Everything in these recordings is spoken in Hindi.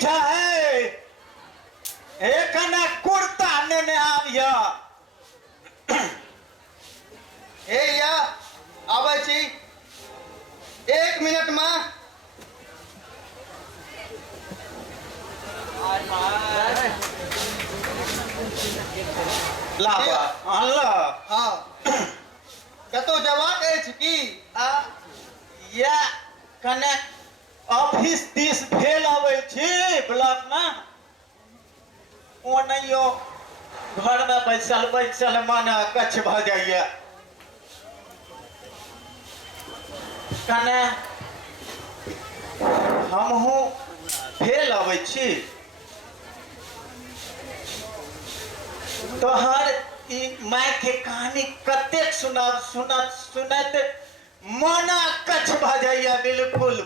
पीछा है एक ना कुर्ता ने आविया ए या आबै छी 1 मिनट में लाबा अल्लाह हाँ कतो जवाक अछि की या कने ऑफिस दिस भेल आबै छी ब्लॉक में ओनहियो घर में बैसल मन कच्छ भ जाइए कने हमहू भेल आबै छी तोहर ई माय के कहानी कतेक सुनत मना कच्छ भ जाइए बिल्कुल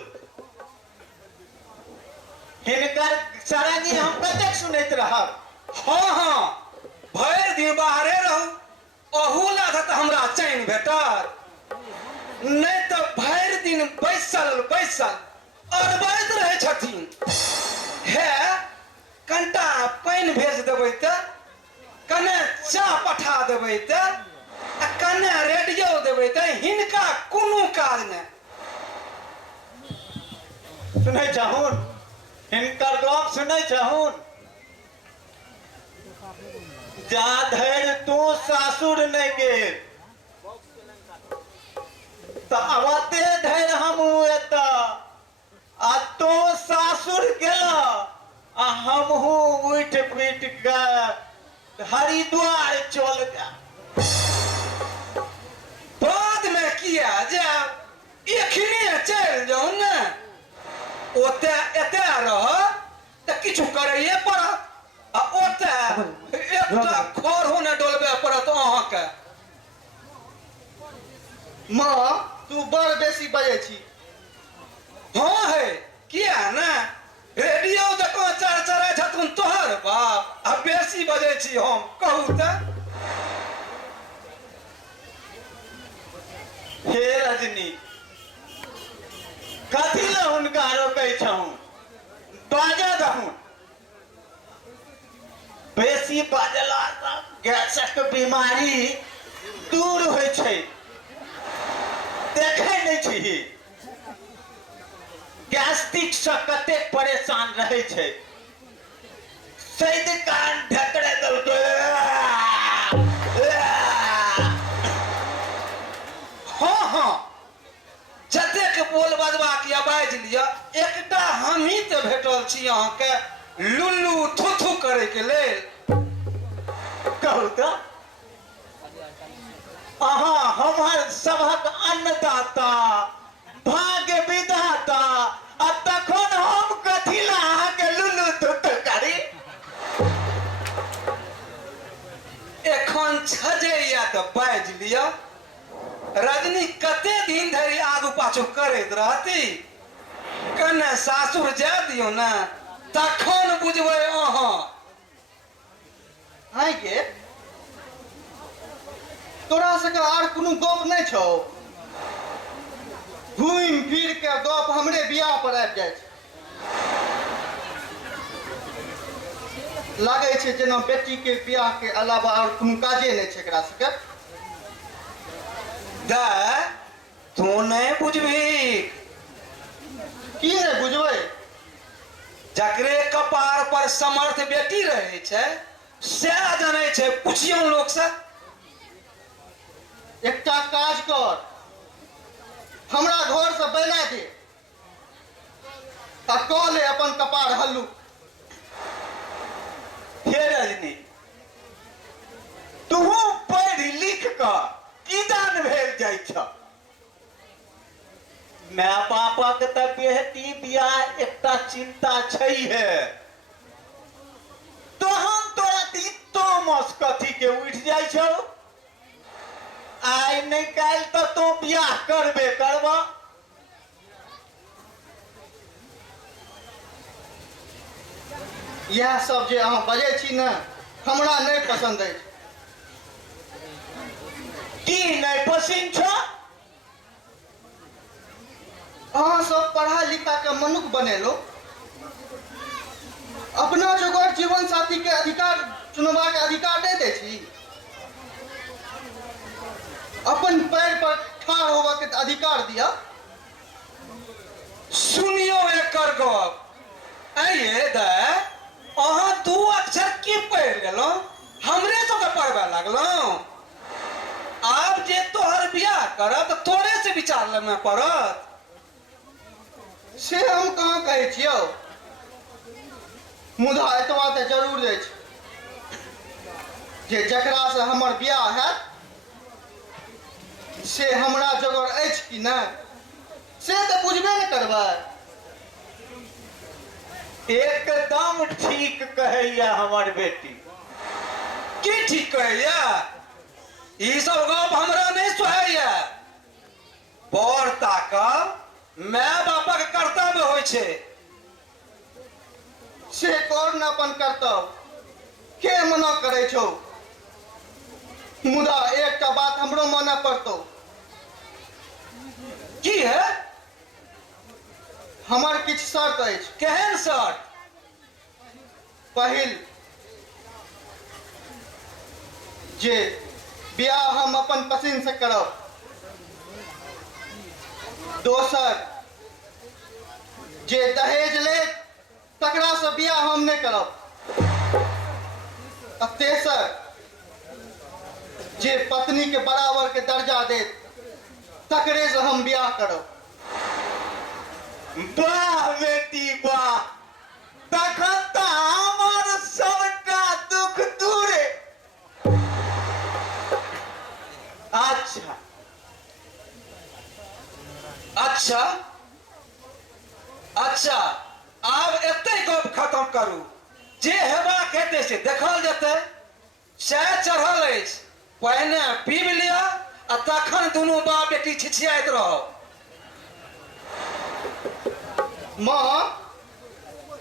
हिनकर सरानी हम कतेक सुनैत रहब हाँ हाँ भरि दिन बाहरे रहू अहू लाथ तऽ हमरा चैन भेटत नहीं तो भरि दिन बैसल अरबैत रहे छथिन हे कनिटा पानि भेज देबै तऽ कने चाह पठा देबै तऽ आ कने रेडियो देबै तऽ हिनका कोनो काज नहीं सुनै चाहून हिनकर गप सुनै चाहून जा धरि तू सासुर नहीं गेल तो अवते धरि हमू एता आ तो सासुर गेला आ हमहू उठ पीट के हरिद्वार चल गया बाद में किया जाब एखने चलि जाऊ ने ओते एते रह तऽ किछु करैए पड़त आ ओते एकटा खरो ने डोलबे पड़त अहाँके माँ तू बड़ बेसी बजे छी हाँ है किया ने रेडियो जकाँ चरचरै छथुन तोहर बाप आ बेसी बजै छी हम कहू तऽ हे रजनी कथी ले हुनका रोकै छहूँ बाजा दहूँ बेसी बाजला सँ गैसक बीमारी दूर होइ छै देखै नहीं छी गैस्ट्रिक से कतेक परेशान रहे छै सैद कान ढकरे देलकै हाँ हाँ जतेक बोल बजबाक या बाजि लिअ एकटा हमही तऽ भेटल छी अहाँके लुल्लू थुथु करे के लेल कहू तऽ अहाँ हमर सभक अन्नदाता भाग्य विधाता आ तखन हम कथी ला अहाँके लुल्लू थुथु करी एखन छजैया तऽ बाजि लिअ रजनी कते दिन धरि आगू पाछू करैत रहती कने सासुर जाय दियौ ने तखन बुझबै अहाँ आइ गे तोरा सबके आर कोनो गप नहीं छौ घूम फिर के गप हमरे बियाह पर आबि जाय छै लागे छै जेना बेटी के बियाह के अलावा और कोनो काजे नहीं छै एकरा सबके दाय तू नहीं बुझबही की नहीं बुझबै जकरे कपार पर समर्थ बेटी रहे छै से जाने छै पुछियौ लोक से एकटा काज कर हमरा घर से बैला दे आ कह ले अपन कपार हल्लू हे रजनी तू पढ़ लिख कऽ किदान भेल जाइ छ माय बापक तऽ बेटी बियाह एकटा चिंता छै है तहन तोरा तोमस कथी के उठ जाइ छौ आइ नहीं काल्हि तऽ तू बियाह करबे करबा यह सब जे अहाँ बजै छी ने हमरा नहीं पसंद है की नहीं पसंद छौ अहाँ सब पढ़ा लिखा के मनुख बनेलो अपना जोगर जीवन साथी के अधिकार चुनवा के अधिकार नहीं दे छी। अपन पैर पर ठाढ़ होबा के अधिकार दिया। सुनियो एकर गप आइए द अहाँ दू अक्षर की पढ़ि गेलहुँ हमरे सबके पढ़बे लगलहुँ। आब जे तोहर बियाह करत तोरे से विचार लेमे पड़त। से हम कहाँ कहै छियौ, मुदा एतबा तऽ जरूर अछि जे जकरा से हमर बियाह हैत से हमरा जोगर अछि कि नहि से तऽ बुझबे ने करबै। एकदम ठीक कहैया हमर बेटी। की ठीक कहैया? ई सब गप हमरा नहीं सुहाइया। बर ताकब माय बापक कर्तव्य होइ छै। से कर न अपन कर्तव्य, के मना करै छौ? मुदा एकटा बात हमरो मानय पड़तौ। की है? हमर किछु शर्त अछि। केहन शर्त? पहिल, जे बियाह हम अपन पसिन से करब। दोसर, जे दहेज ले तकरा से बियाह हम नहीं करब। आ तेसर, जे पत्नी के बराबर के दर्जा दे तकरे से हम बियाह करब। वाह बेटी वाह, तखन तऽ हमर सबटा दुख दूरे। अच्छा अच्छा अच्छा आब एते गप खत्म करू। जे हेबाक हेतै से देखल जेतै। चाय चढ़ल अछि, पहिने पीब लिअ आ तखन दुनू बाप बेटी छिछियाइत रहब। माँ,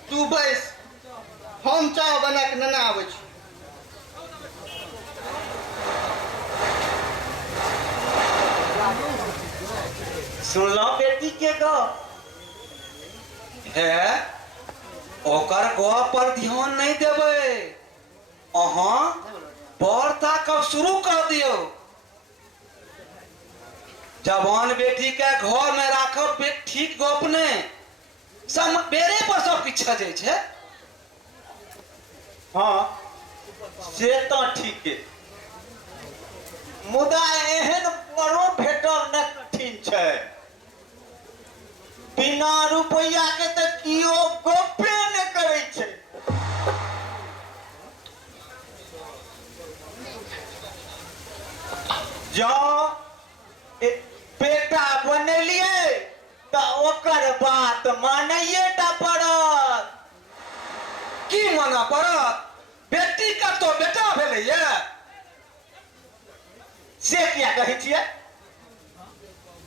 तू बैस, हम चाय बना के नेने आबै छी। सुनलहुँ बेटी के गप। है ओकर गप पर ध्यान नहीं देबै। अहाँ बर ताकब शुरू कर दियौ। जवान बेटी के घर में राखब ठीक गप नहीं। सब बेरे पर सब किछु छजै छै। हाँ से तऽ ठीके, मुदा एहन बड़ो भेटल न कठिन छै। बिना रुपैया के तऽ कियो गपे नहि करै छै। जँ बेटा बनेलियै तऽ ओकर बात मानैये टा पड़त। की मानऽ पड़त? बेटी का तो बेटा भेलैया। से किया कहै छियै?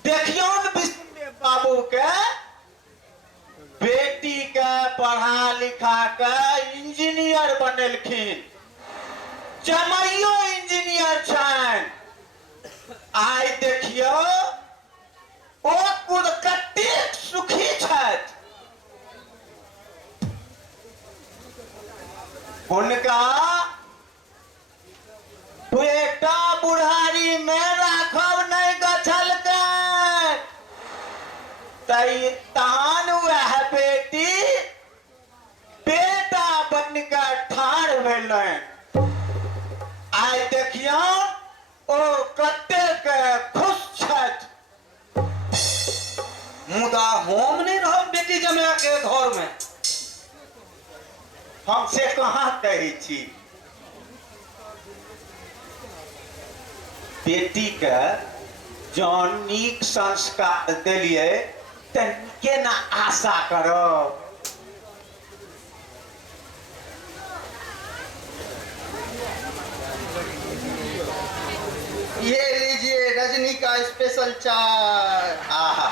देखियौन विष्णु बाबू के, बेटी के पढ़ा लिखा के इंजीनियर बनेलखिन। जमाइयो इंजीनियर छनि। आइ देखियौ ओ खुद कतेक सुखी छथि। हुनका बेटा बुढ़ारी में राखब नहीं गछलकै, तहन वह बेटी बेटा बन के ठाढ़ भेलनि। आइ देखियौ ओ कतेक खुश छथि। मुदा हम नहीं रहब बेटी जमाए के घर में। हम से कहाँ कहै छी। बेटी के जौन नीक संस्कार देलियै तऽ केना आशा करब। ये लीजिए रजनी का स्पेशल चाय। आहा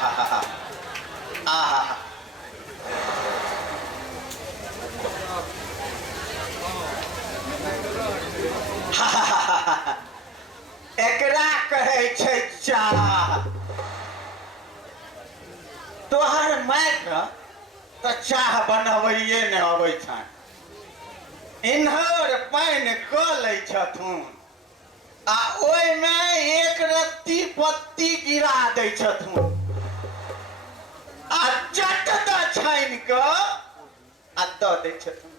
आहा, एकरा कहै छै चाह। तोहर माय के तऽ चाह बनबैये नहि अबै छनि। इन्हर पानि कऽ लै छथुन आ ओहिमे एक रत्ती पत्ती गिरा दै छथुन आ चट दऽ छानि कऽ आ दऽ दै छथुन।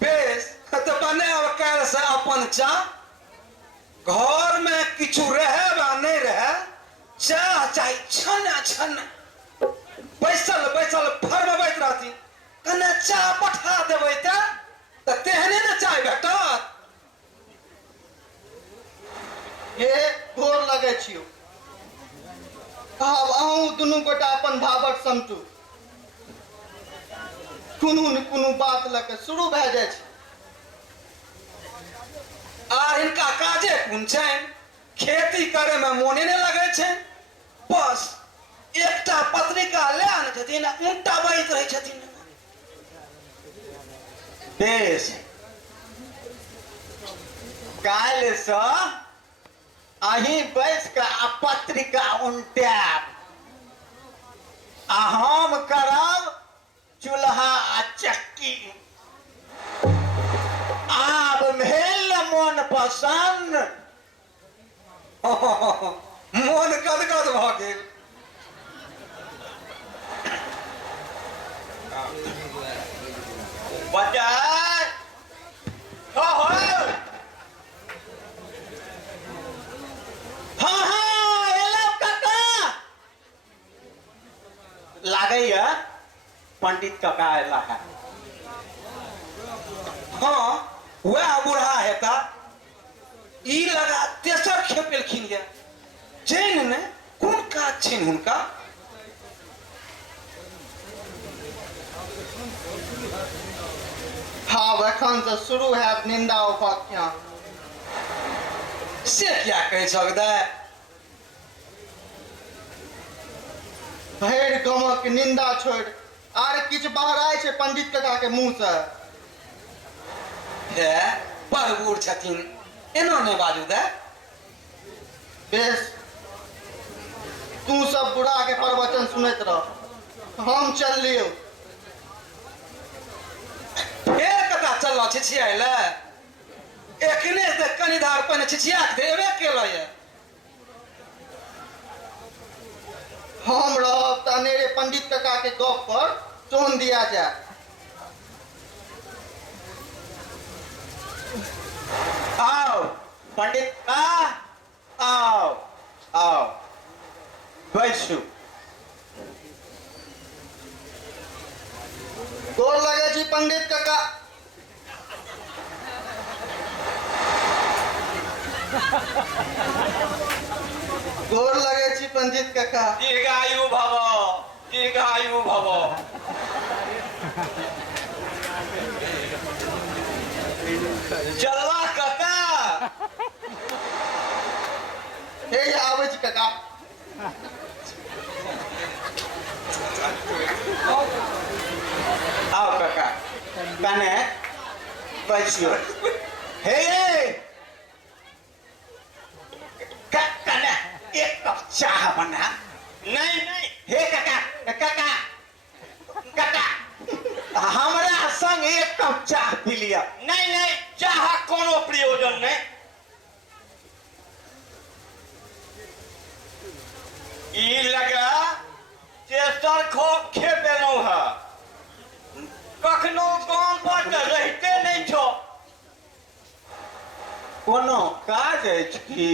बेस तऽ बनाएब काल्हि से अपन चाह। घर में किछु रहे वा नहीं रहे, चाह चाही छन छन बैसल बैसल फरमबैत रहती। कने चाह पठा देबै तऽ तेहने ने चाय भेटत। हे गोर लगे छियो, आब अहूँ दुनू गोटा अपन भावट समटू। कोनो न कोनो बात लऽ के शुरू भए जाइ छै। आ इनका काजे कोन छनि, खेती करे में मोने नहीं लगे छै। बस एकटा पत्रिका ले आने छथिन, उल्टा बहैत रहै छथिन। बेस काल्हिसँ अहीं बैस कऽ आ पत्रिका उल्टाएब आ हम करब चूल्हा आ चक्की। आब भेल न मोन पसंद। मोन गदगद भऽ गेल। बजाय हाँ एलौ काका। लागैया पंडित काका एला है। हाँ वह बूढ़ा हेता। ई लगा तेसर खेप एलखिन ये। जैन ने कोन काज छनि हुनका। हाँ एखन से शुरू हैत निंदा उपाख्यान। से क्या कहि सकदा। भरि गामक निंदा छोड़ आर किछु बहराय छै पंडित काका के मुंह से। हे बड़ बूढ़ छथिन, एना नहीं बाजू दे। बेस तू सब बूढ़ा के प्रवचन सुनैत रह, हम चललियो। फेर कता चलल छिछियाइले। एखने से कनी धार पहिने छिछिया के देबे केलो ये। हम रहब तऽ अनेरे पंडित काका के गप पर चोन दिया जाए। आओ पंडित का आओ आओ बैसू। गोर लगे छी पंडित काका। गोर लगे छी पंडित काका। दीर्घायु भव दीर्घायु भव। चलवा काका। हे आबै छी काका। आओ काका कने बैसियो। हे कने एक कप चाह बना। नहीं नहीं हे काका काका काका हमरा संग एक कप चाह पी लिया। नहीं नहीं चाह कोनो प्रयोजन नहीं। ई लगा तेसर खोप खेपेलहुँ है। कखनो गाम पर तऽ रहिते नहीं छो। कोनो काज अछि की?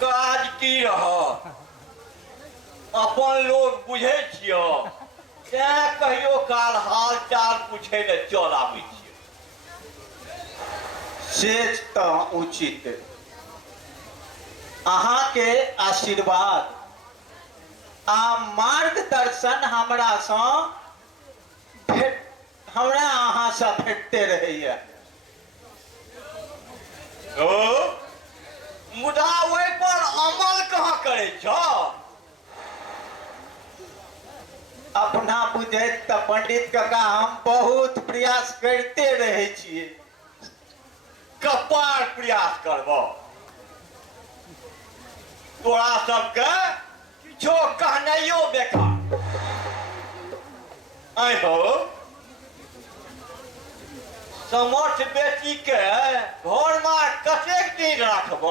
काज की रह, अपन लोग बुझे छियो, तैं कहियो काल हाल चाल पूछे ले चल आबै छियै। से तऽ उचित। अहाँ के आशीर्वाद आ मार्गदर्शन हमरा अहाँ से भेटते रहैया। मुदा ओहि पर अमल कहाँ करे छो। अपना बुझैत तऽ पंडित काका हम बहुत प्रयास करते रहे छियै। कपार प्रयास करबो तोरा सबके किछो कहनाइयो बेकार। आय हो समर्थ बेटी के घर में कतेक दिन रखब?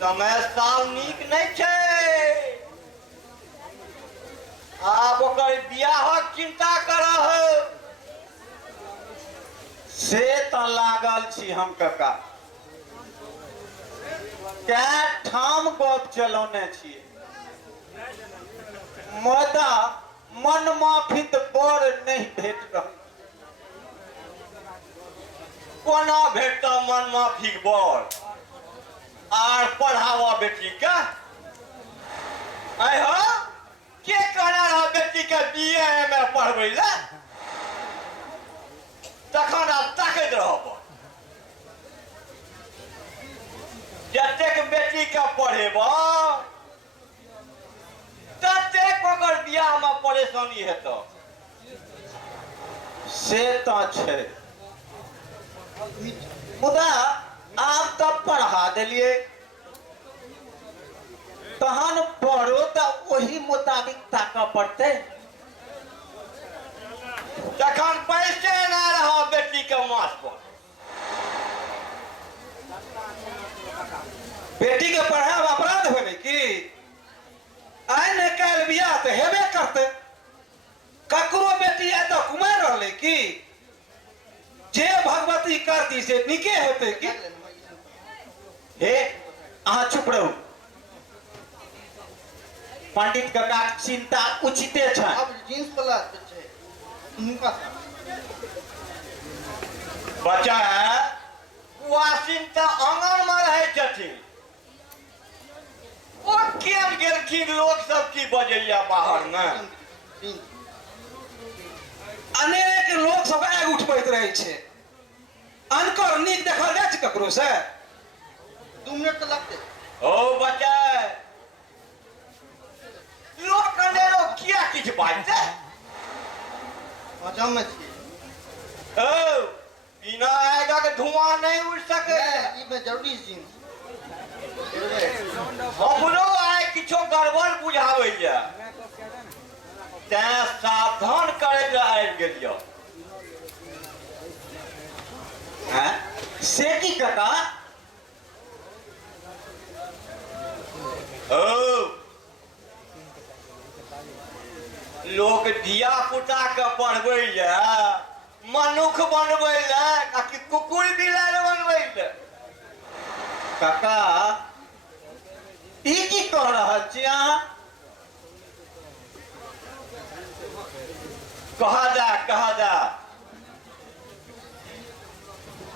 समय साल नीक नहीं छै। आब ओकर बियाहक चिंता करह। से तो लागल छी हम कका, कए ठाम गप चलौने छियै, मुदा मन माफिक बड़ नहीं भेट रहल। कोना भेट मन माफिक बड़? आर पढ़ावा बेटी के? आय हो के कहना रहा बेटी के बीए में पढ़बै ले? तखन आब ताकैत रहब। जतेक बेटी के पढ़ेब ततेक ओकर बियाह में परेशानी हेतौ। से तो छै, मुदा आब तो पढ़ा देलिए, तहन पढ़ो तो वही मुताबिक ताकऽ पड़ते। तखन पैसे ना रहा बेटी के माथ पर। बेटी के पढ़ाब अपराध होले की? आइ ने काल्हि बियाह तो हेबे करते। ककरो बेटी एत कुमार रहले की? जे भगवती करती से निके होते की? हे अहाँ चुप रहू। पंडित कका चिंता उचिते छै। अब जींस वाला छै हुनका बच्चा है वासिन तो आंगन में रहे छथिन। ओ केम गेलखिन लोग सब की बजैया बाहर में? अनेक लोग सब आग उठबैत रहे छै। अनकर नीक देखल जाए छै ककरो से? 2 मिनट तो लगते। ओ बच्चा लोग कने लोग किया किछ बाजते? मजा में छी। ओ बिना आगा के धुआं नहीं उड़ सके। ई में जरूरी जींस। हमरो आइ किछो गड़बड़ बुझाबैया, तैं सावधान करे ले आबि गेलियो। हैं से की कका? ओ लोग धिया पुता के पढ़बै ले, मनुख बनबै ले, आ कि कुकुर बिलाइ बनबै ले? कका ई की कह रहल छी अहाँ? कहा जा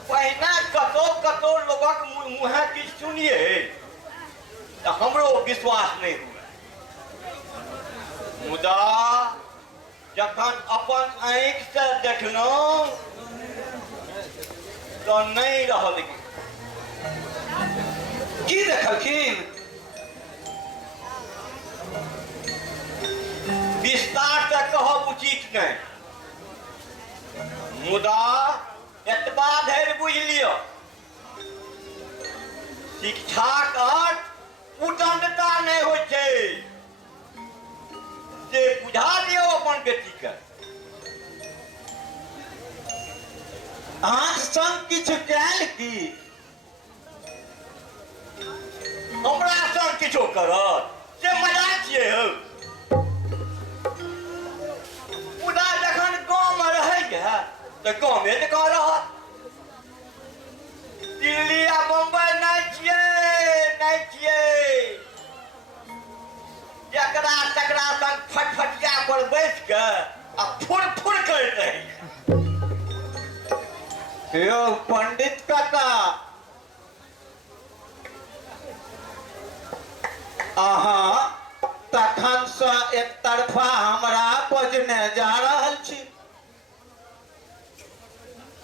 पहिने कतौ लोगक मुँहे किछु सुनिए तो हमरो विश्वास नहीं हुए, मुदा जखन अपन आँखि से देखलहुं तो नहीं रहल। की देखलखिन? विस्तार से कहब उचित नहीं, मुदा एतबा धरि बुझ लियो, शिक्षाक अर्थ उदंडता नहीं होइ छै। से बुझा दियो अपन बेटी के। अहाँ संग किछु कैल की? हमरा संग किछो करत? से मजाक छियै हो। मुदा जखन गाँव में रहैया तो गाँव में कह रहत। दिल्ली आ बम्बई नहीं छियै जकरा तकरा संग फटफटिया पर बैठ के आ फुर करैत रही। यो पंडित काका, अहाँ तखन से एक तरफा हमरा बजने जा रहल छी।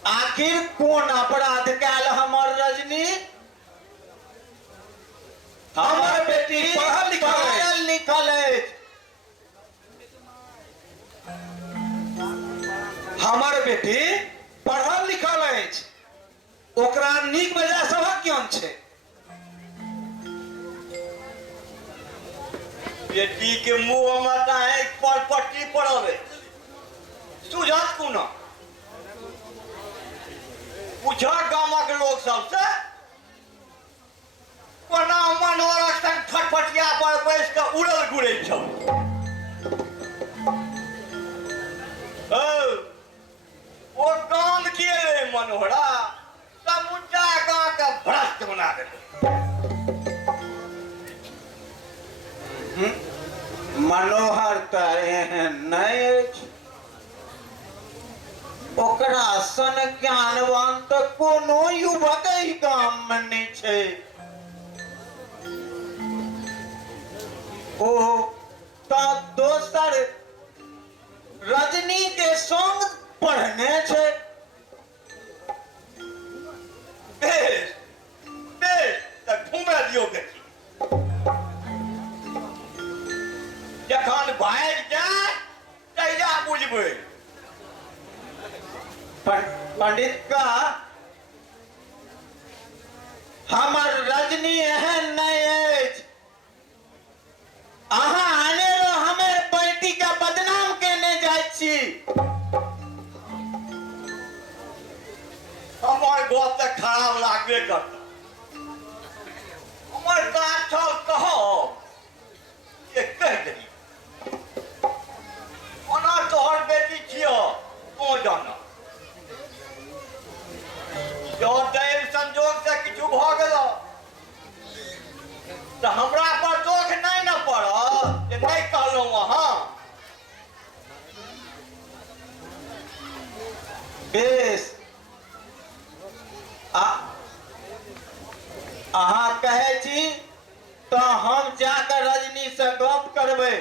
आखिर कोन अपराध कैल हमर रजनी? हमर बेटी पढ़ल लिखल अछि। हमर बेटी पढ़ल लिखल अछि, ओकरा नीक बेजाय सबक ज्ञान छै। बेटी के मुंह में ताहे पर पट्टी पड़वे सुझत कुना पूछा गामक लोग सबसे कोना मनोरक संग फटफटिया पर बैस के उड़ल घुरै छौ ओ गांव के रे मनोहरा समुद्रा गांव के भ्रष्ट बना देलकै मनोहर तऽ एहन नहि अछि ओकरा सन ज्ञानवान तऽ कोनो युवक एहि गाममे नहि छै ओ तऽ दोसर रजनी के संग पढ़ने छै बेस बेस तऽ घुमे दियो बेटी जखन भागि जाय तहिया बुझबै पंडित का हमर रजनी एहन नहीं अछि अहाँ अनेरो हमें बेटी का बदनाम केने जाइ छी हमर गप तऽ खराब लागबे करता हमर काज छल कहब जे कहि देली ओना तोहर बेटी छियौ तू जाना जो दैव संजोग से किछु भऽ गेलो तऽ हमरा पर दोष नहि न पड़त जे नहि कहलहुँ अहाँ बेस अहाँ कहै छी तऽ हम जाकर रजनी से गप करबै